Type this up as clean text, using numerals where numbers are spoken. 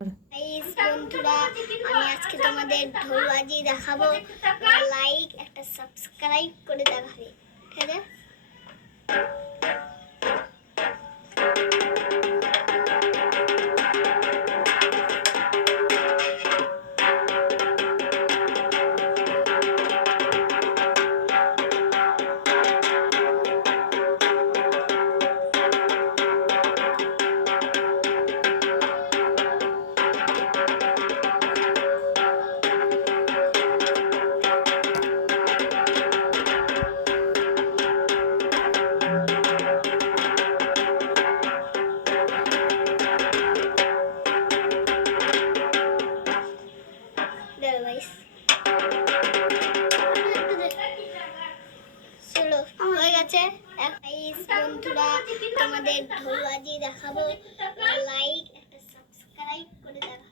Guys বন্ধুরা, আমি আজকে তোমাদের ঢোল বাজিয়ে দেখাবো। লাইক একটা সাবস্ক্রাইব করে দেখাবে, ঠিক আছে? দেখো গাইস, চলো হয়ে গেছে। গাইস বন্ধুরা, তোমাদের ঢোল বাজিয়ে দেখাবো।